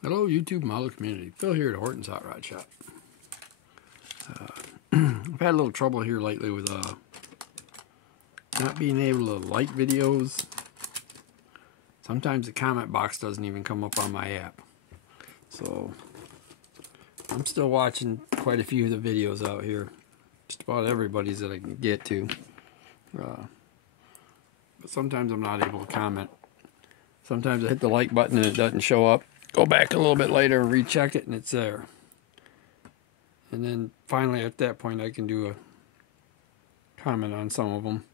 Hello, YouTube model community. Phil here at Horton's Hot Rod Shop. I've had a little trouble here lately with not being able to like videos. Sometimes the comment box doesn't even come up on my app. So I'm still watching quite a few of the videos out here. Just about everybody's that I can get to. But sometimes I'm not able to comment. Sometimes I hit the like button and it doesn't show up. Go back a little bit later and recheck it and it's there. And then finally at that point I can do a comment on some of them.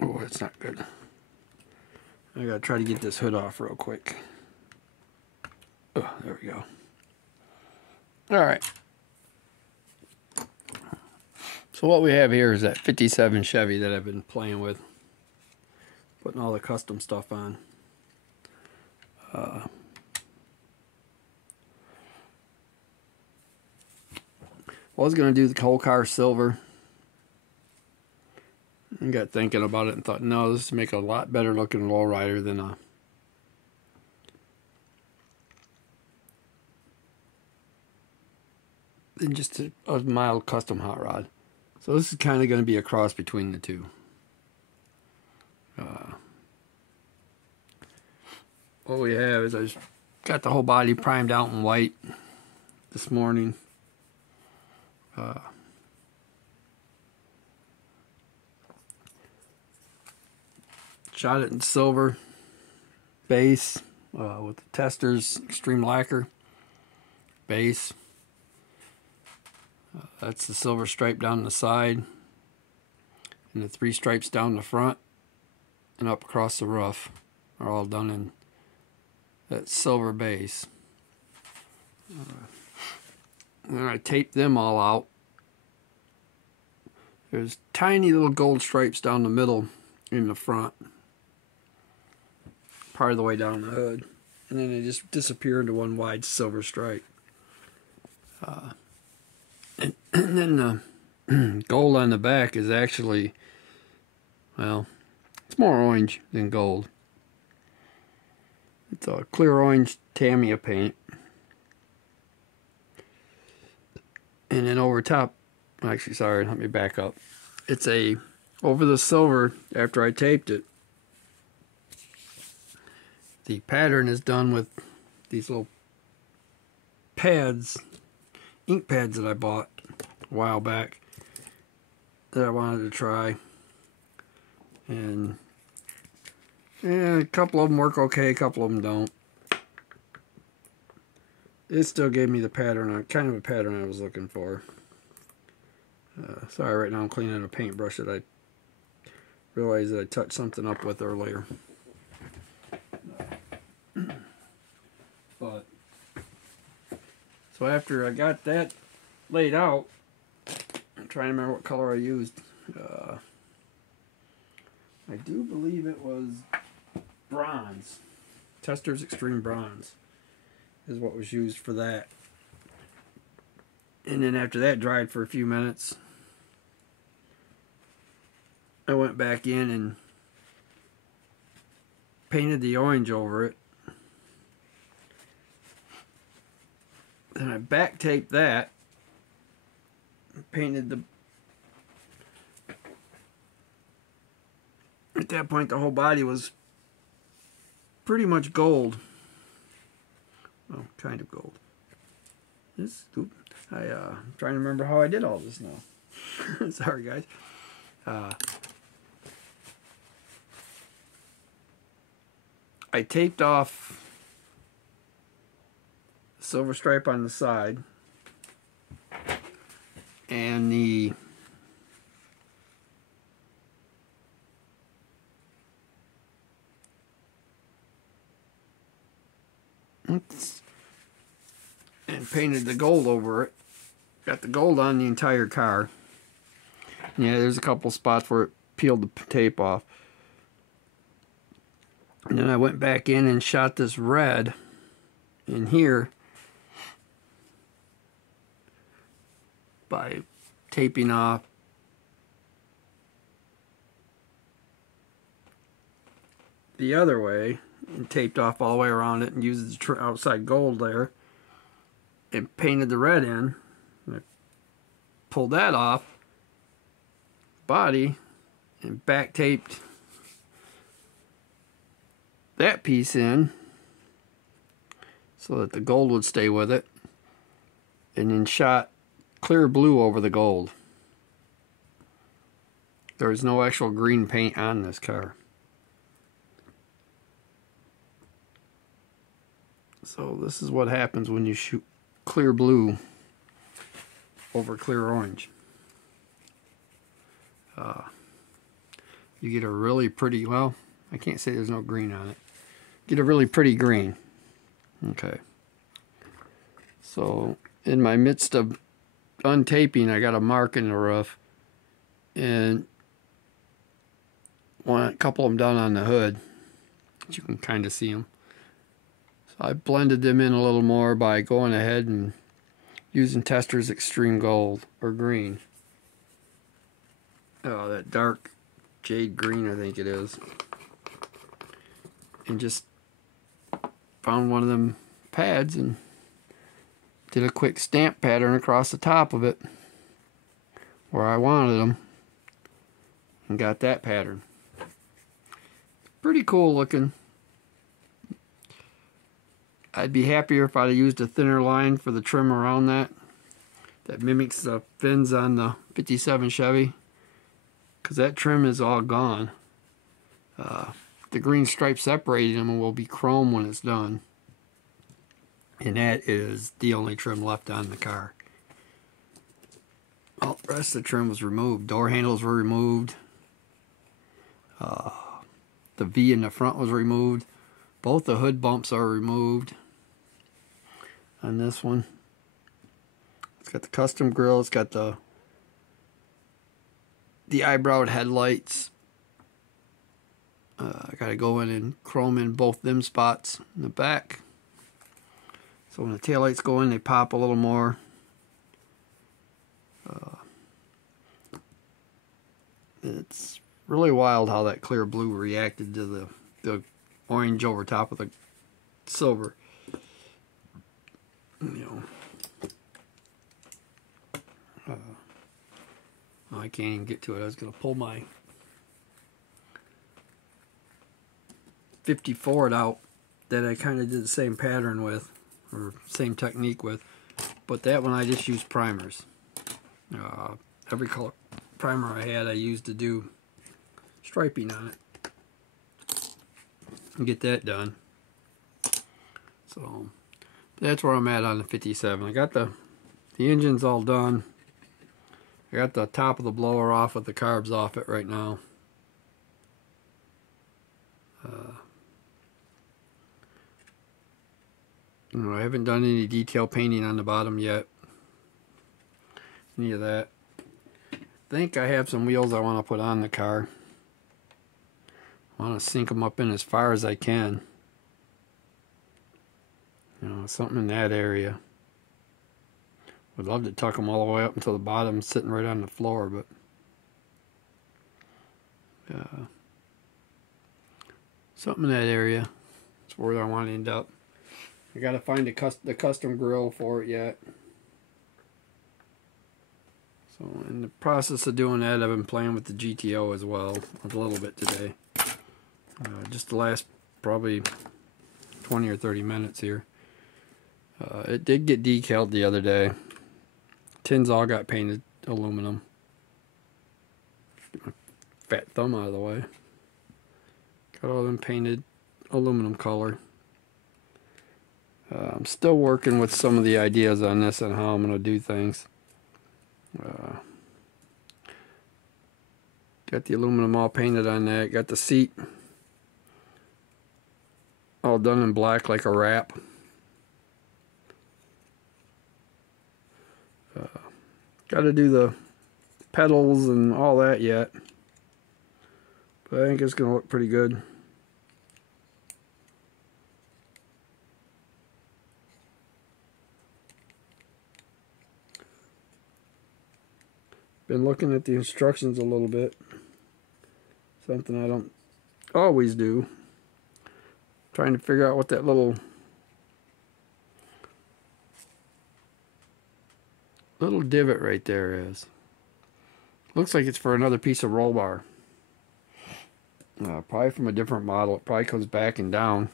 Oh, it's not good. I gotta try to get this hood off real quick. Oh, there we go. Alright. So what we have here is that 57 Chevy that I've been playing with. Putting all the custom stuff on. I was going to do the whole car silver. I got thinking about it and thought, no, this would make a lot better looking lowrider than just a mild custom hot rod. So this is kind of going to be a cross between the two. What we have is I just got the whole body primed out in white this morning. Shot it in silver base with the Testors Extreme Lacquer base. That's the silver stripe down the side and the 3 stripes down the front and up across the roof are all done in that silver base. And I taped them all out. There's tiny little gold stripes down the middle in the front, part of the way down the hood, and then they just disappear into one wide silver stripe. And then the gold on the back is actually, well, it's more orange than gold. It's a clear orange Tamiya paint. And then over top, actually sorry, let me back up. It's over the silver, after I taped it, the pattern is done with these little pads, ink pads that I bought a while back that I wanted to try. And a couple of them work okay, a couple of them don't. It still gave me the pattern, kind of a pattern I was looking for. Sorry, right now I'm cleaning a paintbrush that I realized that I touched something up with earlier. But so after I got that laid out, I'm trying to remember what color I used. I do believe it was bronze. Testors Extreme Bronze is what was used for that. And then after that dried for a few minutes, I went back in and painted the orange over it. Then I back taped that, painted at that point the whole body was pretty much gold. Well, kind of gold. I'm trying to remember how I did all this now. Sorry guys. I taped off the silver stripe on the side and and painted the gold over it. Got the gold on the entire car. Yeah, there's a couple spots where it peeled the tape off. And then I went back in and shot this red in here by taping off the other way and taped off all the way around it and used the outside gold there and painted the red in. And I pulled that off, body, and back taped that piece in so that the gold would stay with it, and then shot clear blue over the gold. There is no actual green paint on this car. So this is what happens when you shoot clear blue over clear orange. You get a really pretty, well, I can't say there's no green on it. Get a really pretty green. Okay. So in my midst of untaping, I got a mark in the roof, and a couple of them done on the hood. You can kind of see them. So I blended them in a little more by going ahead and using Testors Extreme Gold or green. Oh, that dark jade green, I think it is. And just found one of them pads and did a quick stamp pattern across the top of it where I wanted them, and got that pattern. Pretty cool looking. I'd be happier if I'd have used a thinner line for the trim around that mimics the fins on the 57 Chevy, because that trim is all gone. The green stripe separating them will be chrome when it's done, and that is the only trim left on the car. All the rest of the trim was removed. Door handles were removed. The V in the front was removed. Both the hood bumps are removed on this one. It's got the custom grille. It's got the eyebrowed headlights. I gotta go in and chrome in both them spots in the back. So when the taillights go in, they pop a little more. It's really wild how that clear blue reacted to the orange over top of the silver. You know, I can't even get to it. I was gonna pull my 50 Ford out that I kind of did the same pattern with, or same technique with, but that one I just used primers. Every color primer I had I used to do striping on it and get that done. So that's where I'm at on the 57. I got the engine's all done. I got the top of the blower off with the carbs off it right now. I haven't done any detail painting on the bottom yet. Any of that. I think I have some wheels I want to put on the car. I want to sink them up in as far as I can. Something in that area. Would love to tuck them all the way up until the bottom, sitting right on the floor, but something in that area. That's where I want to end up. I gotta find the custom grill for it yet. So in the process of doing that, I've been playing with the GTO as well a little bit today. Just the last probably 20 or 30 minutes here. It did get decaled the other day. Tins all got painted aluminum. Get my fat thumb out of the way. Got all them painted aluminum color. I'm still working with some of the ideas on this and how I'm going to do things. Got the aluminum all painted on that. Got the seat all done in black like a wrap. Got to do the pedals and all that yet, but I think it's going to look pretty good. Been looking at the instructions a little bit. Something I don't always do. Trying to figure out what that little divot right there is. Looks like it's for another piece of roll bar. Probably from a different model. It probably comes back and down.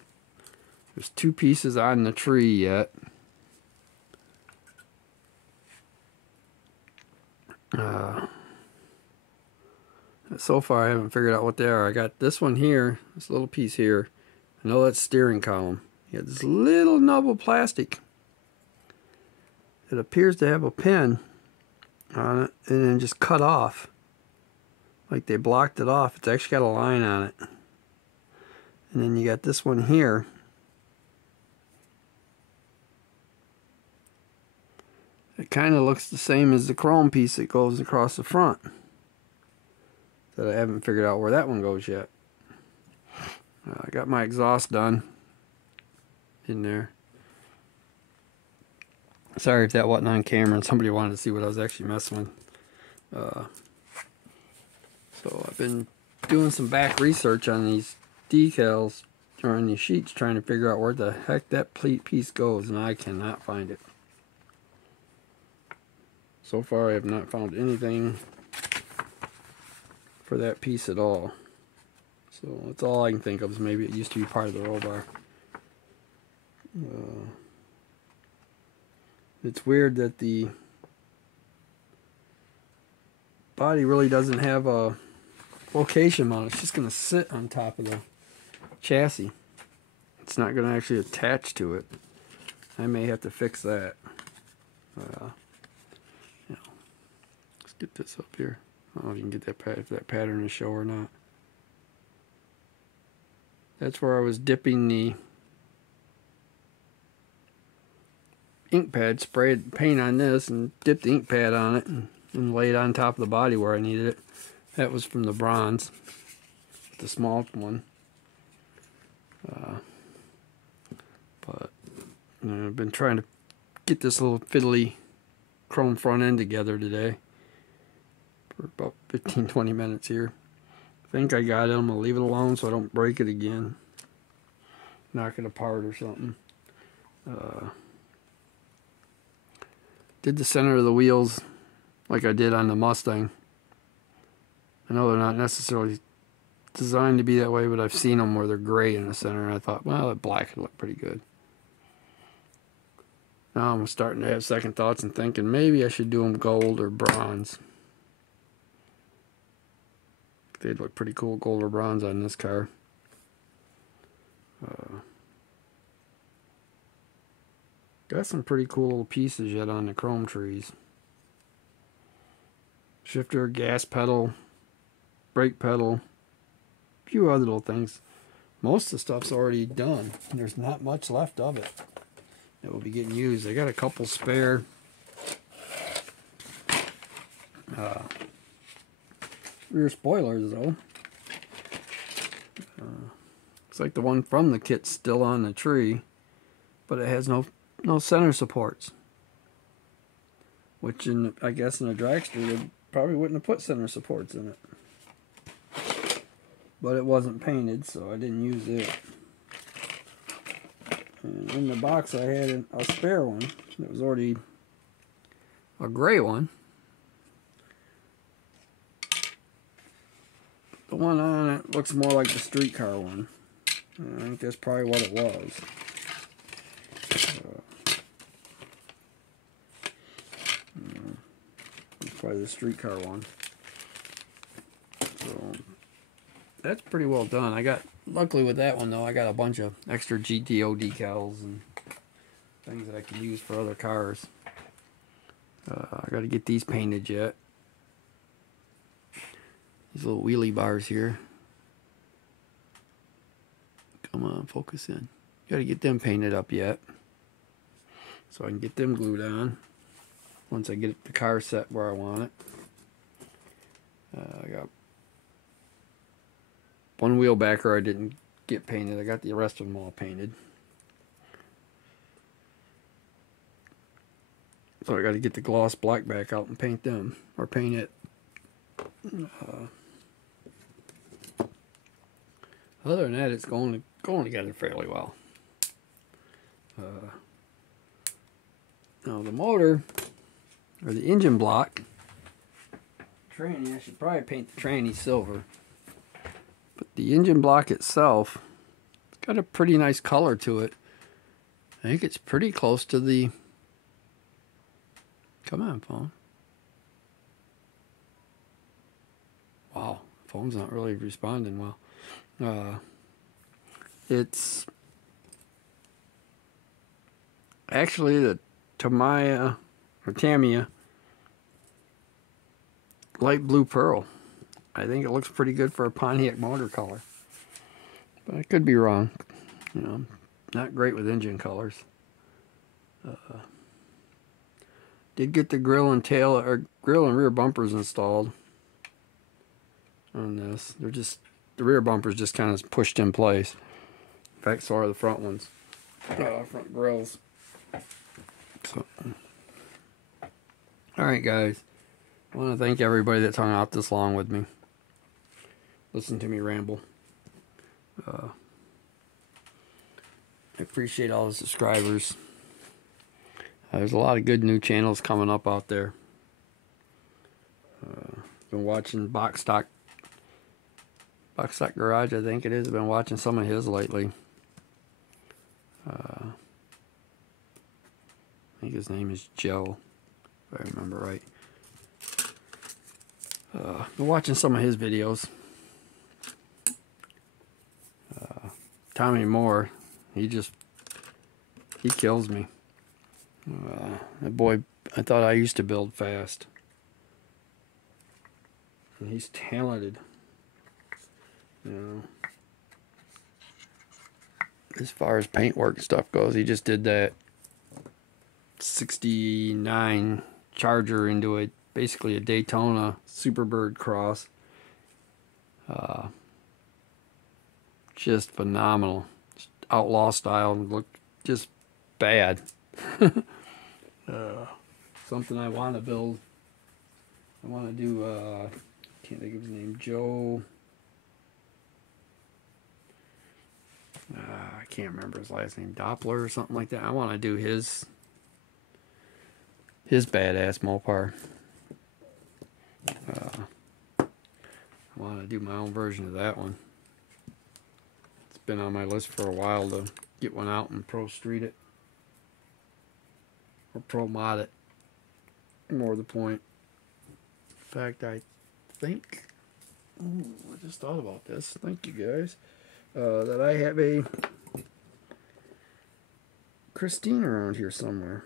There's 2 pieces on the tree yet. So far I haven't figured out what they are. I got this one here, this little piece here. I know that's steering column. You got this little nub of plastic. It appears to have a pin on it and then just cut off. Like they blocked it off. It's actually got a line on it. And then you got this one here. It kind of looks the same as the chrome piece that goes across the front. That I haven't figured out where that one goes yet. I got my exhaust done in there. Sorry if that wasn't on camera and somebody wanted to see what I was actually messing with. So I've been doing some back research on these decals or on these sheets, trying to figure out where the heck that piece goes, and I cannot find it. So far I have not found anything for that piece at all. So that's all I can think of, is maybe it used to be part of the roll bar. It's weird that the body really doesn't have a location mount. It's just going to sit on top of the chassis. It's not going to actually attach to it. I may have to fix that. Let's get this up here. I don't know if you can get that, if that pattern to show or not. That's where I was dipping the ink pad, sprayed paint on this and dipped the ink pad on it and laid on top of the body where I needed it. That was from the bronze, the small one. But I've been trying to get this little fiddly chrome front end together today for about 15-20 minutes here. I think I got it. I'm going to leave it alone so I don't break it again. Knock it apart or something. Did the center of the wheels like I did on the Mustang. I know they're not necessarily designed to be that way, but I've seen them where they're gray in the center, and I thought, well, that black would look pretty good. Now I'm starting to have second thoughts and thinking maybe I should do them gold or bronze. They'd look pretty cool, gold or bronze, on this car. Got some pretty cool little pieces yet on the chrome trees. Shifter, gas pedal, brake pedal, a few other little things. Most of the stuff's already done. There's not much left of it that will be getting used. I got a couple spare rear spoilers though. Looks like the one from the kit's still on the tree, but it has no center supports. Which I guess in a dragster they probably wouldn't have put center supports in it. But it wasn't painted, so I didn't use it. And in the box I had a spare one. It was already a gray one. The one on it looks more like the streetcar one. I think that's probably what it was. It's probably the streetcar one. So that's pretty well done. Luckily with that one though, I got a bunch of extra GTO decals and things that I can use for other cars. I got to get these painted yet. These little wheelie bars here. Come on, focus in. Got to get them painted up yet, so I can get them glued on once I get the car set where I want it. I got one wheel backer I didn't get painted. I got the rest of them all painted. So I got to get the gloss black back out and paint them, or paint it. Other than that, it's going going together fairly well. Now the motor, or the engine block, tranny, I should probably paint the tranny silver. But the engine block itself, it's got a pretty nice color to it. I think it's pretty close to the... Come on, phone. Wow, phone's not really responding well. It's actually the Tamiya or Tamiya light blue pearl. I think it looks pretty good for a Pontiac motor color, but I could be wrong. You know, not great with engine colors. Did get the grill and tail, or grill and rear bumpers installed on this. They're just, the rear bumpers just kind of pushed in place. In fact, so are the front ones, front grills. So, all right, guys. I want to thank everybody that's hung out this long with me. Listen to me ramble. I appreciate all the subscribers. There's a lot of good new channels coming up out there. Been watching Box Stock Garage, I think it is. I've been watching some of his lately. I think his name is Joe, if I remember right. Been watching some of his videos. Tommy Moore, he kills me. That boy, I thought I used to build fast. And he's talented. You know, as far as paintwork and stuff goes, he just did that 69 Charger into basically a Daytona Superbird cross. Just phenomenal. Outlaw style, looked just bad. Something I want to build. I want to do, can't think of his name, Joe. I can't remember his last name, Doppler or something like that. I want to do his badass Mopar. I want to do my own version of that one. It's been on my list for a while to get one out and pro street it. Or pro mod it. More the point. In fact, I think... Ooh, I just thought about this. Thank you, guys. That I have a Christine around here somewhere.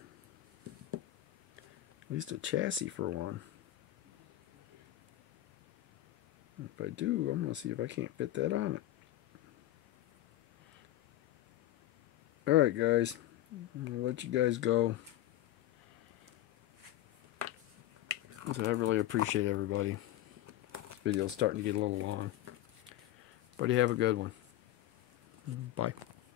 At least a chassis for one. If I do, I'm going to see if I can't fit that on it. Alright, guys. I'm going to let you guys go. So I really appreciate everybody. This video's starting to get a little long. But you have a good one. Bye.